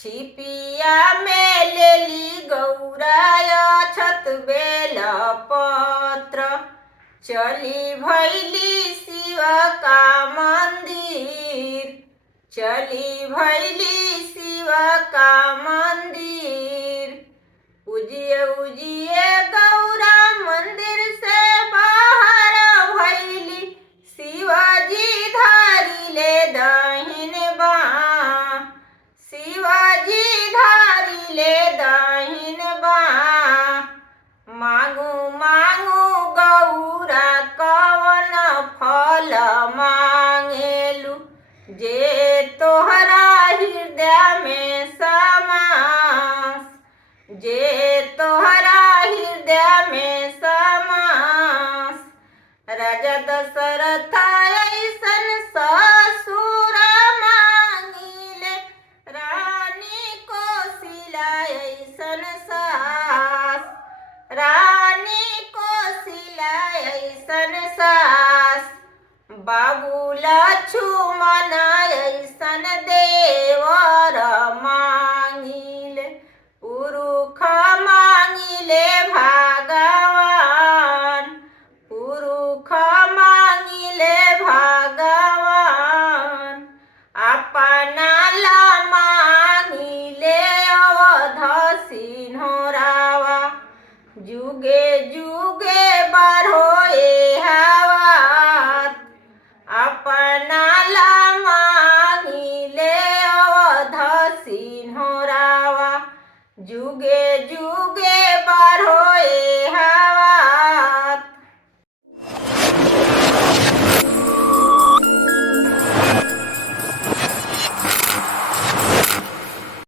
छिपिया में लेली गौराया छत बेल पत्र, चली भैली शिव का मंदिर, चली भैली शिव का मंदिर। उजिए उजिए गौरा मंदिर से बाहर भैली, शिवाजी धारी ले दाहिन बाँ, शिवाजी धारी ले दाहिन बाँ। मांगू मांगू गौरा कवन फल मांगेलू, जे तोहरा हृदय में समास, जे तोहरा हृदय में समास। राजा दशरथ ऐसन ससुर मांगिले, रानी कोशिला ऐसन सास, रानी कोशिला ऐसन सास। बाबू लक्ष्मण ऐसन देवर मांगिले, पुरुष मांगिले भगवान, पुरुष मांगिले भगवान। अपना ला मांगिले अवध सिंहरावा, जुगे जुगे बढ़ो हवात। अपना ला मांगिले अवध सिंहरावा, जुगे जुगे बढ़ो